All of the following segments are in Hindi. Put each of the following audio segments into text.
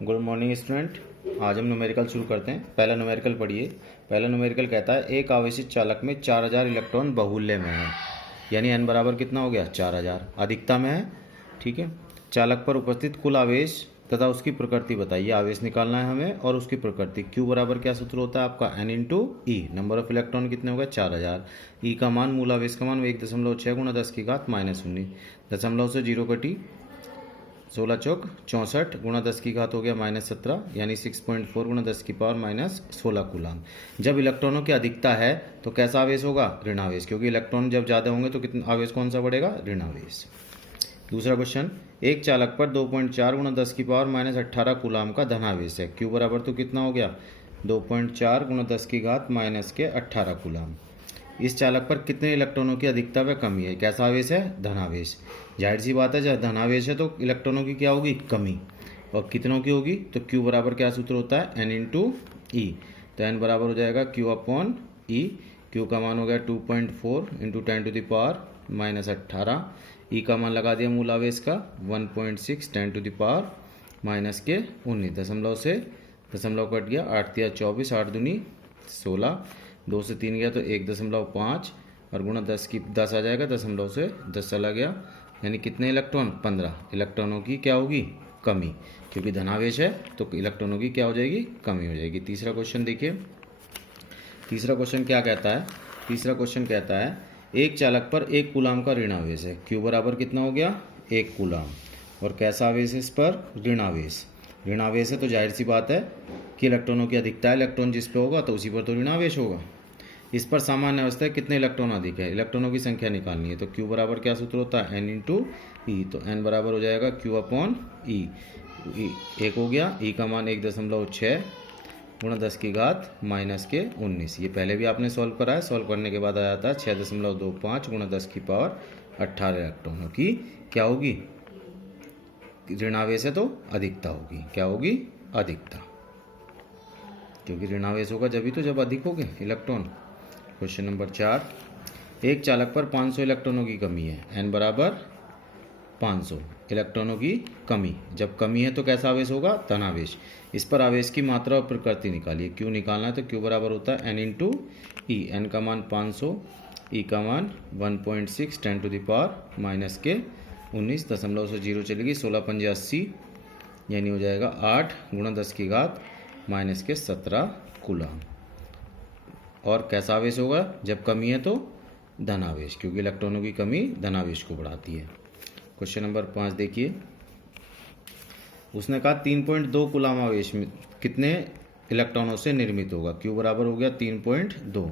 Good morning student. आज हम न्यूमेरिकल शुरू करते हैं। पहला न्यूमेरिकल पढ़िए। पहला न्यूमेरिकल कहता है एक आवेशित चालक में 4000 इलेक्ट्रॉन बहुल्य में है, यानी n बराबर कितना हो गया 4000 अधिकता में है। ठीक है, चालक पर उपस्थित कुल आवेश तथा उसकी प्रकृति बताइए। आवेश निकालना है हमें और उसकी प्रकृति। Q बराबर क्या सूत्र होता है आपका n into E. Number of electron कितने हो गए 4000। ई का मान मूल आवेश का मान 1.6 गुणा 10 की घात -19। दशमलव से जीरो कटी 16 चौक 64 गुणा 10 की घात हो गया -17, यानी 6.4 गुणा 10 की पावर -16 कूलाम। जब इलेक्ट्रॉनों की अधिकता है तो कैसा आवेश होगा ऋण आवेश, क्योंकि इलेक्ट्रॉन जब ज़्यादा होंगे तो कितना आवेश कौन सा बढ़ेगा ऋण आवेश। दूसरा क्वेश्चन, एक चालक पर 2.4 गुणा 10 की पावर -18 कूलाम का धनावेश है। Q बराबर तो कितना हो गया 2.4 गुणा 10 की घात -18 कूलाम। इस चालक पर कितने इलेक्ट्रॉनों की अधिकता व कमी है। कैसा आवेश है धनावेश। जाहिर सी बात है जब धनावेश है तो इलेक्ट्रॉनों की क्या होगी कमी, और कितनों की होगी तो Q बराबर क्या सूत्र होता है n इंटू ई। तो n बराबर हो जाएगा Q अपॉन ई। Q का मान हो गया 2.4 इंटू 10 टू द पावर -18। ई का मान लगा दिया मूल आवेश का 1.6 10 टू द पावर -19। दशमलव से दशमलव कट गया 8 तिया 24 8 दूनी 16, 2 से 3 गया तो 1.5 और गुणा 10 आ जाएगा, दशमलव से 10 चला गया, यानी कितने इलेक्ट्रॉन 15 इलेक्ट्रॉनों की क्या होगी कमी। क्योंकि धनावेश है तो इलेक्ट्रॉनों की क्या हो जाएगी कमी हो जाएगी। तीसरा क्वेश्चन देखिए। तीसरा क्वेश्चन क्या कहता है। तीसरा क्वेश्चन कहता है एक चालक पर 1 कूलाम का ऋण आवेश है। Q बराबर कितना हो गया 1 कूलाम, और कैसा आवेश है इस पर ऋण आवेश। ऋण आवेश है तो जाहिर सी बात है कि इलेक्ट्रॉनों की अधिकता है, इलेक्ट्रॉन जिस पे होगा तो उसी पर तो ऋण आवेश होगा। इस पर सामान्य अवस्था है कितने इलेक्ट्रॉन अधिक है, इलेक्ट्रॉनों की संख्या निकालनी है। तो Q बराबर क्या सूत्र होता है n इंटू ई। तो n बराबर हो जाएगा Q अपॉन ई। एक हो गया, ई का मान 1.6 गुणा 10 की घात -19। ये पहले भी आपने सॉल्व करा है। सॉल्व करने के बाद आ जाता है 6.25 गुणा 10 की पावर 18 इलेक्ट्रॉनों की क्या होगी ऋण आवेश है तो अधिकता होगी। क्या होगी अधिकता, क्योंकि ऋण आवेश होगा जब तो जब अधिक होंगे इलेक्ट्रॉन। क्वेश्चन नंबर 4, एक चालक पर 500 इलेक्ट्रॉनों की कमी है। n बराबर 500 इलेक्ट्रॉनों की कमी। जब कमी है तो कैसा आवेश होगा धनावेश। इस पर आवेश की मात्रा और प्रकृति निकालिए। Q निकालना है तो Q बराबर होता है n इंटू ई। एन का मान 500, ई का मान 1.6 10 टू द पावर -19। दशमलव से जीरो चलेगी 16 पंजे 80, यानी हो जाएगा 8 गुणा 10 की घात -17 कूलाम। और कैसा आवेश होगा जब कमी है तो धनावेश, क्योंकि इलेक्ट्रॉनों की कमी धनावेश को बढ़ाती है। क्वेश्चन नंबर 5 देखिए। उसने कहा 3.2 कूलाम आवेश में कितने इलेक्ट्रॉनों से निर्मित होगा। Q बराबर हो गया 3.2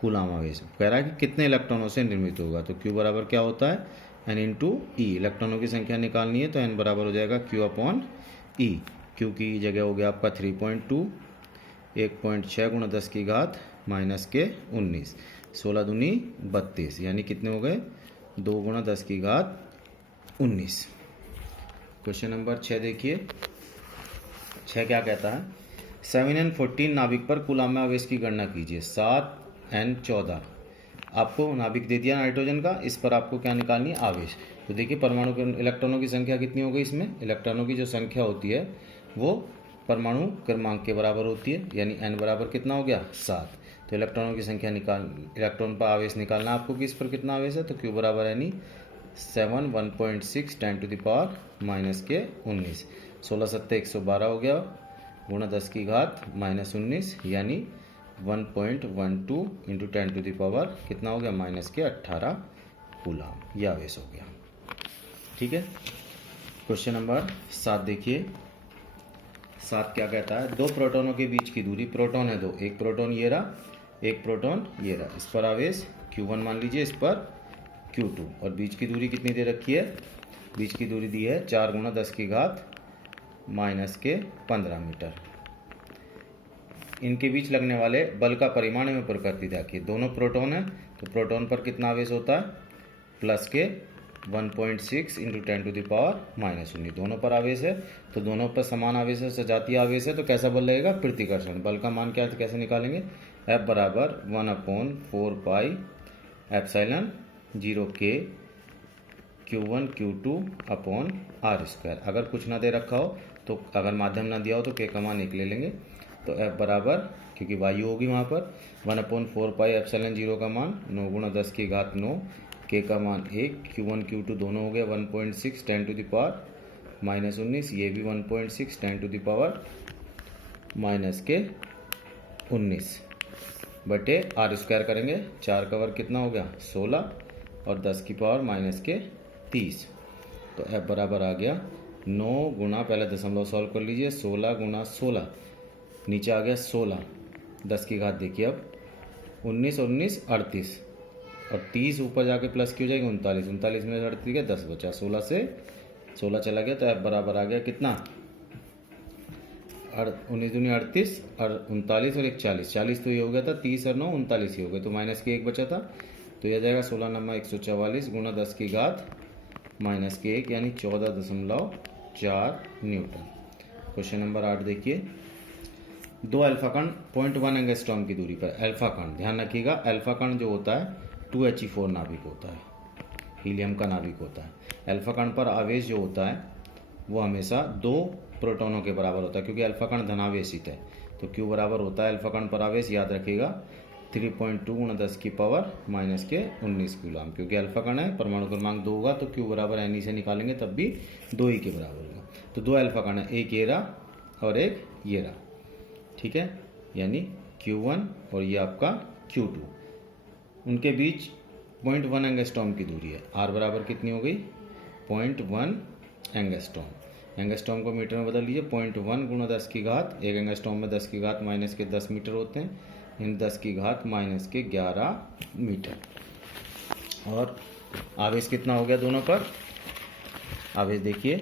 कूलाम आवेश। कह रहा है कि कितने इलेक्ट्रॉनों से निर्मित होगा। तो Q बराबर क्या होता है n इंटू ई। इलेक्ट्रॉनों की संख्या निकालनी है तो n बराबर हो जाएगा Q अपॉन ई। Q की जगह हो गया आपका 3.2, 1.6 गुणा 10 की घात -19, 16 दूनी 32, यानी कितने हो गए 2 गुणा 10 की घात 19। क्वेश्चन नंबर 6 देखिए। 6 क्या कहता है 7n14 नाभिक पर कूलाम में आवेश की गणना कीजिए। 7n14 आपको नाभिक दे दिया नाइट्रोजन का, इस पर आपको क्या निकालनी है आवेश। तो देखिए परमाणु के इलेक्ट्रॉनों की संख्या कितनी हो गई। इसमें इलेक्ट्रॉनों की जो संख्या होती है वो परमाणु क्रमांक के बराबर होती है, यानी n बराबर कितना हो गया 7। तो इलेक्ट्रॉनों की संख्या इलेक्ट्रॉन पर आवेश निकालना आपको कि इस पर कितना आवेश है। तो Q बराबर यानी 7 1.6 10 टू द पावर -19, 16 सत्ते 112 हो गया गुणा 10 की घात -19, यानी 1.12 इंटू 10 टू द पावर कितना हो गया -18 कूलाम। यह आवेश हो गया। ठीक है। क्वेश्चन नंबर 7 देखिए। 7 क्या कहता है दो प्रोटॉनों के बीच की दूरी, प्रोटॉन है दो, एक प्रोटॉन ये रहा, एक प्रोटॉन ये रहा। इस पर आवेश Q1 मान लीजिए, इस पर Q2, और बीच की दूरी कितनी दे रखी है। बीच की दूरी दी है 4 गुणा 10 की घात -15 मीटर। इनके बीच लगने वाले बल का परिमाण में प्रकृति देखिए। दोनों प्रोटॉन है तो प्रोटॉन पर कितना आवेश होता है प्लस के 1.6 इंटू 10 टू द पावर -19। दोनों पर आवेश है तो दोनों पर समान आवेश है, सजातीय आवेश है, तो कैसा बल लगेगा प्रतिकर्षण। बल का मान क्या कैसे निकालेंगे। F बराबर 1/4 pi epsilon 0 K Q1 Q2 upon R square. अगर कुछ ना दे रखा हो तो, अगर माध्यम ना दिया हो तो के का मान 1 ले लेंगे। तो F बराबर, क्योंकि वायु होगी वहाँ पर, 1/4πε0 का मान 9 गुणा 10 की घात 9, के का मान 1, Q1 Q2 दोनों हो गया 1.6 10 टू द पावर -19, ये भी 1.6 10 टू द पावर -19 बटे आर स्क्वायर करेंगे। 4 का वर्ग कितना हो गया 16 और 10 की पावर -30। तो F बराबर आ गया 9 गुणा, पहले दशमलव सॉल्व कर लीजिए, 16 गुणा 16, नीचे आ गया 16, 10 की घात देखिए अब 19 और 19 38 और 30 ऊपर जाके प्लस की हो जाएगी 39, 39 में 38 गया 10 बचा, 16 से 16 चला गया। तो F बराबर आ गया कितना 19 दूनी 38 और 39 और 1 40, 40 तो ये हो गया था, 30 और 9 39 ही हो गए, तो माइनस के 1 बचा था। तो यह जाएगा 16 नंबर 144 गुणा 10 की घात -1 यानी 14.4 न्यूटन। क्वेश्चन नंबर 8 देखिए, दो अल्फा कण 0.1 एंगस्ट्रॉम की दूरी पर, अल्फा कण ध्यान रखिएगा, अल्फा कण जो होता है 2He4 नाभिक होता है, हीलियम का नाभिक होता है। अल्फा कण पर आवेश जो होता है वो हमेशा 2 प्रोटॉनों के बराबर होता है, क्योंकि अल्फा कण धनावेशित है। तो Q बराबर होता है अल्फा कण पर आवेश, याद रखिएगा 3.2 गुणा 10 की पावर -19 कूलम, क्योंकि अल्फा कण है, परमाणु क्रमांक 2 होगा तो Q बराबर Ne से निकालेंगे तब भी 2 ही के बराबर होगा। तो 2 अल्फा कण है, एक ये रहा और एक ये रहा, ठीक है, यानी Q1 और ये आपका Q2, उनके बीच 0.1 एंगस्ट्रॉम की दूरी है। R बराबर कितनी हो गई 0.1 एंगस्ट्रॉम, एंगस्ट्रॉम को मीटर में बदल लीजिए, 0.1 गुणा 10 की घात, एक एंगस्ट्रॉम में 10 की घात -10 मीटर होते हैं, इन 10 की घात -11 मीटर। और आवेश कितना हो गया दोनों पर, आवेश देखिए,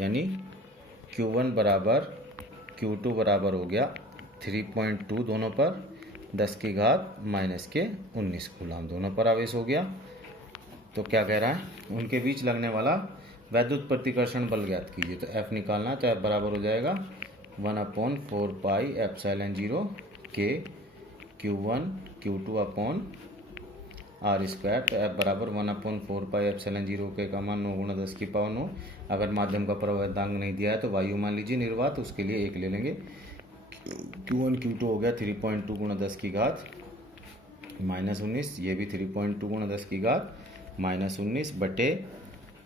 यानी Q1 बराबर Q2 बराबर हो गया 3.2 दोनों पर, 10 की घात -19 कूलम दोनों पर आवेश हो गया। तो क्या कह रहा है, उनके बीच लगने वाला वैद्युत प्रतिकर्षण बल ज्ञात कीजिए। तो F निकालना, तो F बराबर हो जाएगा 1/4πε0 के Q1 Q2 upon R square. तो F बराबर 1/4πε0 के का मान 9 गुणा 10 की पावर 9। अगर माध्यम का प्रवर्तकांक नहीं दिया है तो वायु मान लीजिए निर्वात, उसके लिए 1 ले लेंगे। Q1 Q2 हो गया 3.2 गुणा 10 की घात -19, ये भी 3.2 गुणा 10 की घात -19 बटे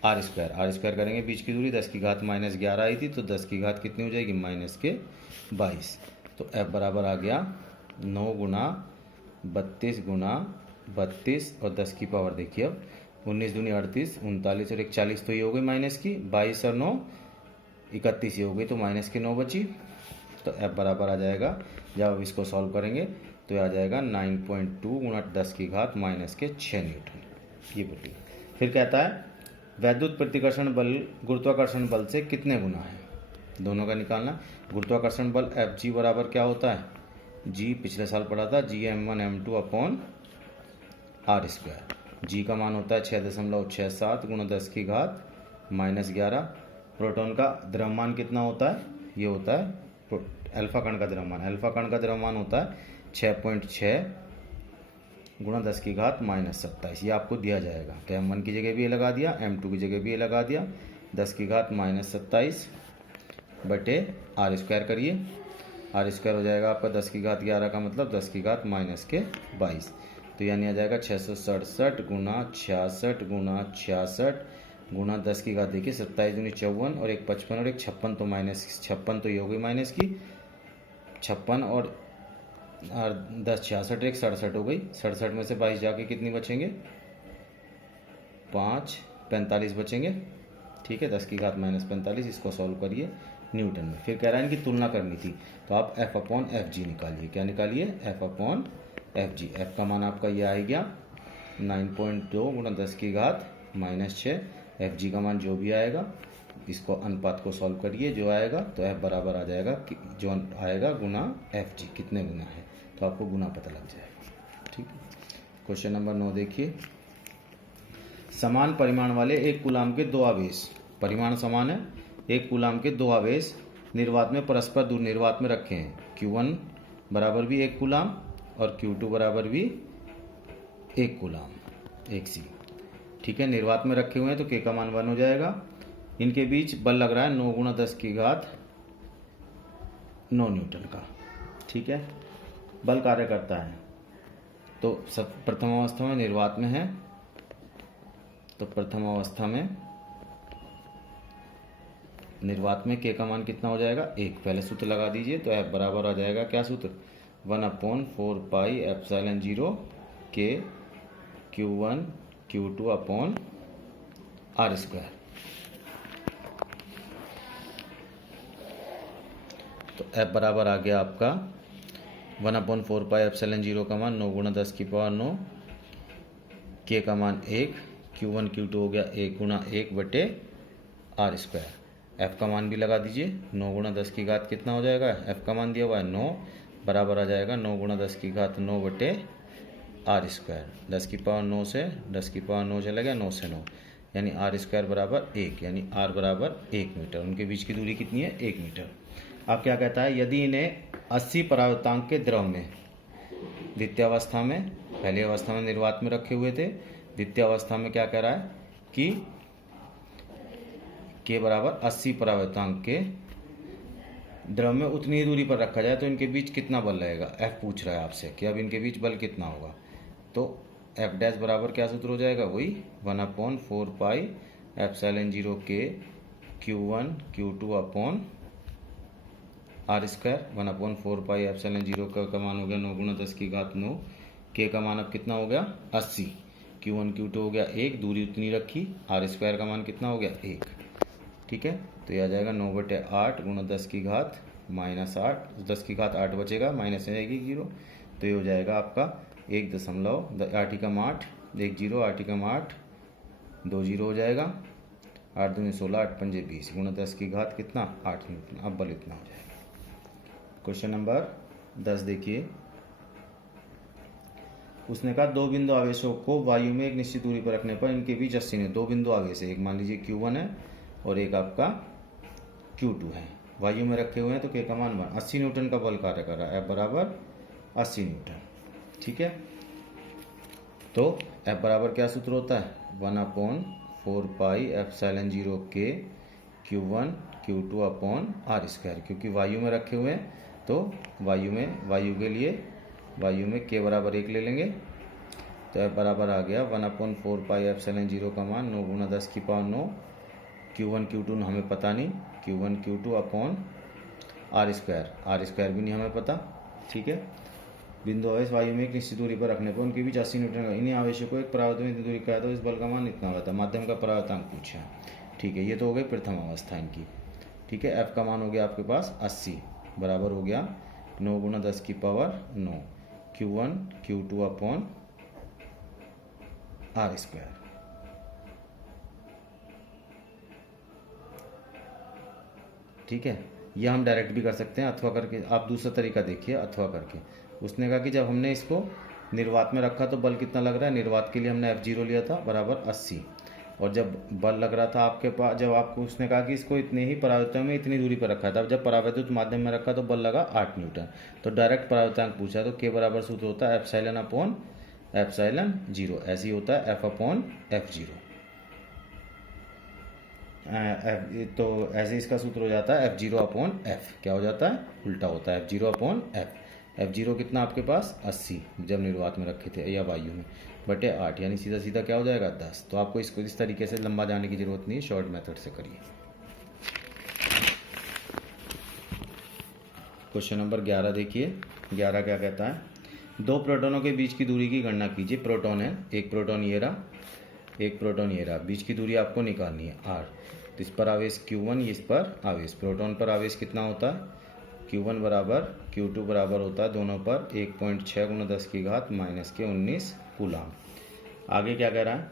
आर स्क्वायर करेंगे, बीच की दूरी 10 की घात -11 आई थी, तो 10 की घात कितनी हो जाएगी -22। तो F बराबर आ गया 9 गुणा 32 गुणा 32 और 10 की पावर देखिए अब 19 दूनी 38, 39 और 1 40, तो ये हो गई माइनस की 22 और 9 31 ये हो गई, तो माइनस की 9 बची। तो F बराबर आ जाएगा, जब अब इसको सॉल्व करेंगे तो आ जाएगा 9.2 गुणा 10 की घात -6 न्यूटन, ये बटी। फिर कहता है वैद्युत प्रतिकर्षण बल गुरुत्वाकर्षण बल से कितने गुना है, दोनों का निकालना। गुरुत्वाकर्षण बल Fg बराबर क्या होता है, G पिछले साल पढ़ा था, Gm1m2 upon R square. G का मान होता है 6.67 गुणा 10 की घात -11। प्रोटॉन का द्रव्यमान कितना होता है, ये होता है अल्फा कण का द्रव्यमान, अल्फा कण का द्रव्यमान होता है 6.6 गुणा 10 की घात -27, ये आपको दिया जाएगा। तो M1 की जगह भी ये लगा दिया, M2 की जगह भी ये लगा दिया, 10 की घात -27 बटे आर स्क्वायर करिए, आर स्क्वायर हो जाएगा आपका 10 की घात 11 का मतलब 10 की घात -22, तो यानी आ जाएगा 667 गुणा 66 गुणा 66 गुणा 10 की घात देखिए 27 दूनी 54 और 1 55 और 1 56, तो -56 तो ये हो गई माइनस की 56 और 10 66 1 67 हो गई, 67 में से 22 जाके कितनी बचेंगे 5 45 बचेंगे, ठीक है, 10 की घात -45। इसको सॉल्व करिए न्यूटन में। फिर कह रहा है इनकी तुलना करनी थी, तो आप F अपॉन Fg निकालिए। क्या निकालिए, F अपॉन Fg। F का मान आपका ये आ गया 9.2 गुणा 10 की घात -6, Fg का मान जो भी आएगा इसको अनुपात को सॉल्व करिए, जो आएगा तो F बराबर आ जाएगा जो आएगा गुना Fg, कितने गुना है, तो आपको गुना पता लग जाएगा, ठीक है। क्वेश्चन नंबर 9 देखिए, समान परिमाण वाले एक कूलाम के 2 आवेश, परिमाण समान है, एक कूलाम के 2 आवेश निर्वात में परस्पर दूर निर्वात में रखे हैं। Q1 बराबर भी 1 कूलाम और Q2 बराबर भी 1 कूलाम, 1 सी। ठीक है, निर्वात में रखे हुए हैं तो के का मान 1 हो जाएगा। इनके बीच बल लग रहा है 9 गुणा 10 की घात 9 न्यूटन का। ठीक है, बल कार्य करता है। तो सब प्रथम अवस्था में निर्वात में है, तो प्रथम अवस्था में निर्वात में के का मान कितना हो जाएगा 1। पहले सूत्र लगा दीजिए, तो F बराबर आ जाएगा क्या सूत्र, 1/4 पाई एप्सिलॉन 0 के Q1 Q2 upon R square. तो F बराबर आ गया आपका 1/4 पाई एप्सिलॉन 0 का मान 9 गुणा 10 की पावर 9, के का मान 1, Q1 Q2 हो गया 1 गुणा 1 बटे R स्क्वायर। F का मान भी लगा दीजिए, 9 गुणा 10 की घात कितना हो जाएगा, F का मान दिया हुआ है 9, बराबर आ जाएगा 9 गुणा 10 की घात 9 बटे R स्क्वायर। 10 की पावर 9 से 10 की पावर 9 चला गया, 9 से 9, यानी R स्क्वायर बराबर 1, यानी R बराबर 1 मीटर। उनके बीच की दूरी कितनी है, 1 मीटर। अब क्या कहता है, यदि इन्हें 80 परावर्तांक के द्रव में द्वितीय अवस्था में, पहली अवस्था में निर्वात में रखे हुए थे, द्वितीय अवस्था में क्या कह रहा है कि के बराबर 80 परावर्तांक के द्रव में उतनी ही दूरी पर रखा जाए तो इनके बीच कितना बल लगेगा। F पूछ रहा है आपसे कि अब इनके बीच बल कितना होगा। तो F डैश बराबर क्या सूत्र हो जाएगा, वही 1/4 पाई एप्सिलॉन 0 के Q1 Q2 upon R square. 1/4 pi epsilon 0 का मान हो गया 9 गुणा 10 की घात 9, के का मान अब कितना हो गया 80, Q1 Q2 हो गया 1, दूरी उतनी रखी, R स्क्वायर का मान कितना हो गया 1। ठीक है, तो ये आ जाएगा 9/8 गुणा 10 की घात -8, 10 की घात 8 बचेगा, माइनस में जाएगी 0, तो ये हो जाएगा आपका 1.8 1 0 8 2 0 हो जाएगा, 8 दूनी 16 8 पंजे 20 गुणा 10 की घात कितना 8 न्यूटन। अब बल इतना हो जाएगा। क्वेश्चन नंबर 10 देखिए, उसने कहा दो बिंदु आवेशों को वायु में एक निश्चित दूरी पर रखने पर इनके बीच 80 ने, दो बिंदु आवेश है, एक मान लीजिए Q1 है और एक आपका Q2 है, वायु में रखे हुए हैं, तो के का मान 80 न्यूटन का बल कार्य कर रहा है। F बराबर 80 न्यूटन। ठीक है, तो F बराबर क्या सूत्र होता है, 1/4 पाई एप्सिलॉन 0 के Q1 Q2 upon R square. क्योंकि वायु में रखे हुए हैं तो वायु के लिए वायु में के बराबर 1 ले लेंगे, तो F बराबर आ गया 1/4 पाई एप्सिलॉन 0 का मान 9 गुणा 10 की पावर 9, Q1 Q2 हमें पता नहीं, Q1 Q2 upon R square भी नहीं हमें पता। ठीक है, बिंदु आवेश वायु में एक निश्चित दूरी पर रखने पर उनके बीच 80 न्यूटन का, इन्हीं आवेशों को एक परावर्तन में इतनी दूरी का है तो इस बल का मान इतना होता है। माध्यम का परावर्तांक पूछा है। ठीक है, ये तो हो गई प्रथम अवस्था इनकी। ठीक है, F का मान हो गया आपके पास 80, बराबर हो गया 9 गुणा 10 की power 9, Q1 Q2 upon R square. ठीक है, यह हम डायरेक्ट भी कर सकते हैं अथवा करके। आप दूसरा तरीका देखिए, अथवा करके। उसने कहा कि जब हमने इसको निर्वात में रखा तो बल कितना लग रहा है, निर्वात के लिए हमने F0 लिया था बराबर 80, और जब बल लग रहा था आपके पास, जब आपको उसने कहा कि इसको इतने ही परावर्तन में इतनी दूरी पर रखा था, जब परावर्तित माध्यम में रखा तो बल लगा 8 न्यूटन। तो डायरेक्ट परावर्तांक पूछा, तो के बराबर सूत्र होता है एप्सिलॉन अपॉन एप्सिलॉन 0, ऐसे ही होता है F अपॉन F0। तो ऐसे इसका सूत्र हो जाता है F0 अपॉन F, क्या हो जाता है, उल्टा होता है F0 अपॉन F। F0 कितना आपके पास 80 जब निर्वात में रखे थे या वायु में, बटे 8, यानी सीधा सीधा क्या हो जाएगा 10। तो आपको इसको इस तरीके से लंबा जाने की जरूरत नहीं है, शॉर्ट मेथड से करिए। क्वेश्चन नंबर 11 देखिए, 11 क्या कहता है, दो प्रोटॉनों के बीच की दूरी की गणना कीजिए। प्रोटॉन है, एक प्रोटॉन ये रहा, एक प्रोटॉन ये रहा, बीच की दूरी आपको निकालनी है R। तो इस पर आवेश Q1, इस पर आवेश, प्रोटॉन पर आवेश कितना होता है, Q1 बराबर Q2 बराबर होता है दोनों पर 1.6 गुणा 10 की घात -19 कूलाम। आगे क्या कह रहा है,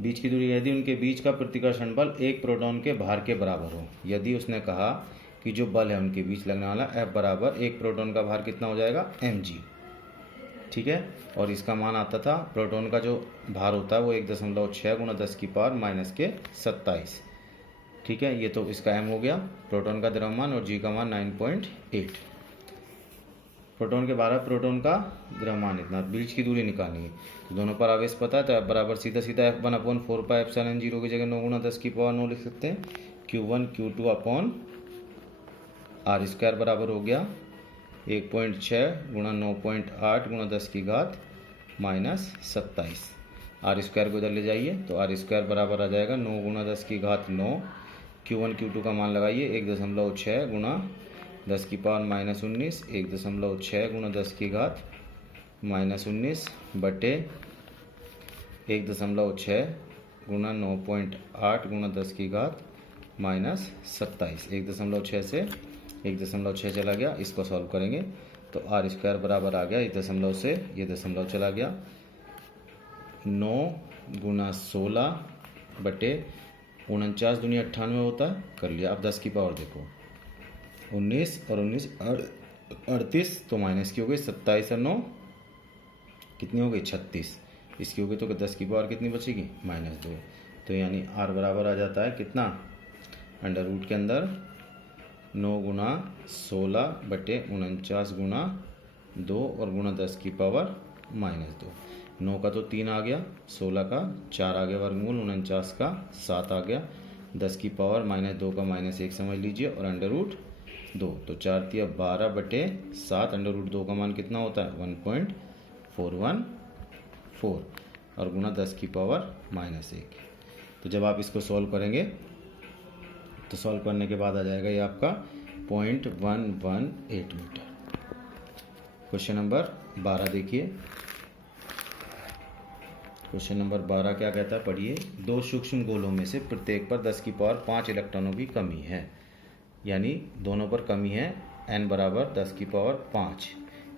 बीच की दूरी, यदि उनके बीच का प्रतिकर्षण बल एक प्रोटॉन के भार के बराबर हो। यदि उसने कहा कि जो बल है उनके बीच लगने वाला F बराबर एक प्रोटॉन का भार कितना हो जाएगा mg। ठीक है, और इसका मान आता था, प्रोटॉन का जो भार होता है वो 1.6 गुणा 10 की पावर -27। ठीक है, ये तो इसका m हो गया प्रोटॉन का द्रव्यमान, और g का मान 9.8। प्रोटॉन के 12, प्रोटॉन का द्रव्यमान इतना, बीच की दूरी निकालनी है। तो दोनों पर आवेश पता है, तो F बराबर सीधा सीधा F1/4πε0 की जगह 9 × 10⁻9 लिख सकते हैं। Q1 Q2 अपॉन r² बराबर हो गया 1.6 × 9.8 × 10⁻27। r² को इधर ले जाइए तो r² बराबर आ जाएगा 9 × 10⁻9। Q1 Q2 का मान लगाइए 1.6 × 10⁻19 1.6 × 10⁻19 बटे 1.6 × 9.8 × 10⁻27। 1.6 से 1.6 चला गया, इसको सॉल्व करेंगे तो r² बराबर आ गया 1 से ये दशमलव चला गया 9 × 16 बटे 49 दूनी 98 होता है, कर लिया। अब 10 की पावर देखो 19 और 19 38, तो माइनस की हो गई 27 और 9 कितनी हो गई 36, इसकी हो गई तो 10 की पावर कितनी बचेगी -2। तो यानी r बराबर आ जाता है कितना, अंडर रूट के अंदर 9 × 16 बटे 49 × 2 और गुणा 10 की पावर -2। 9 का तो 3 आ गया, 16 का 4 आ गया वर्गमूल, 49 का 7 आ गया, 10 की पावर -2 का -1 समझ लीजिए और अंडर रूट 2, तो 4 × 12 बटे 7, अंडर रूट 2 का मान कितना होता है 1.414 और गुणा 10 की पावर -1। तो जब आप इसको सॉल्व करेंगे तो सॉल्व करने के बाद आ जाएगा ये आपका 0.118 मीटर। क्वेश्चन नंबर 12 देखिए। क्वेश्चन नंबर 12 क्या कहता है, पढ़िए। दो सूक्ष्म गोलों में से प्रत्येक पर 10 की पावर 5 इलेक्ट्रॉनों की कमी है, यानी दोनों पर कमी है, n बराबर 10 की पावर 5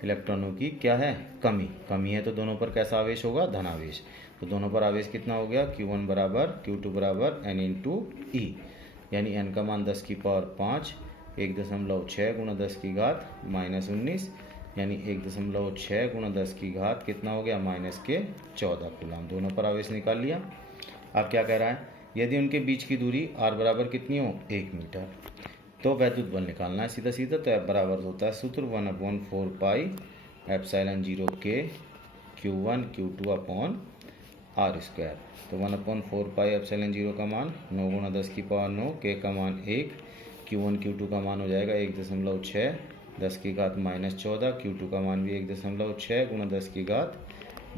इलेक्ट्रॉनों की क्या है, कमी है। तो दोनों पर कैसा आवेश होगा, धनावेश। तो दोनों पर आवेश कितना हो गया, Q1 बराबर Q2 बराबर n × E, यानी n का मान 10 की पावर 5 1.6 × 10⁻19 यानी 1.6 × 10 कितना हो गया -14 कूलम। दोनों पर आवेश निकाल लिया। अब क्या कह रहा है, यदि उनके बीच की दूरी r बराबर कितनी हो 1 मीटर, तो वैद्युत बल निकालना है सीधा सीधा। तो F बराबर होता है सूत्र 1/4πε0 K Q1 Q2 upon r²। तो 1/4πε0 का मान 9 × 10⁻9, K का मान 1, Q1 Q2 का मान हो जाएगा 1.6 10⁻14, Q2 का मान भी 1.6 ×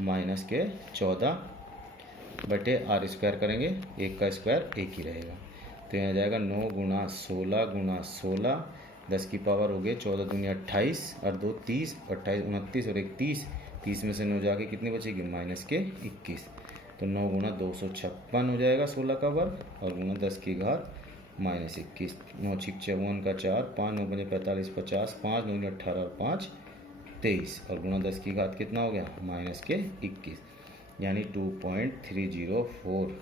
10⁻14 बटे r² करेंगे, 1 का स्क्वायर 1 ही रहेगा। तो यहाँ जाएगा 9 × 16 × 16, 10 की पावर हो गई 14 दूनी 28 और 2 30, 28 29 और 1 30, 30 में से 9 जाके कितनी बचेगी -21। तो 9 × 256 हो जाएगा 16 का वर्ग और गुणा 10⁻21, 9 × 54 का 4, 5 9 × 45 50, 5 9 × 18 और 5 23 और गुणा 10⁻, कितना हो गया -21, यानी 2.304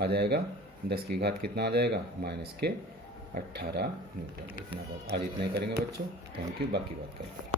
आ जाएगा। 10⁻, कितना आ जाएगा -18 न्यूटन। इतना बात आज इतना ही करेंगे बच्चों। थैंक यू, बाकी बात करते हैं।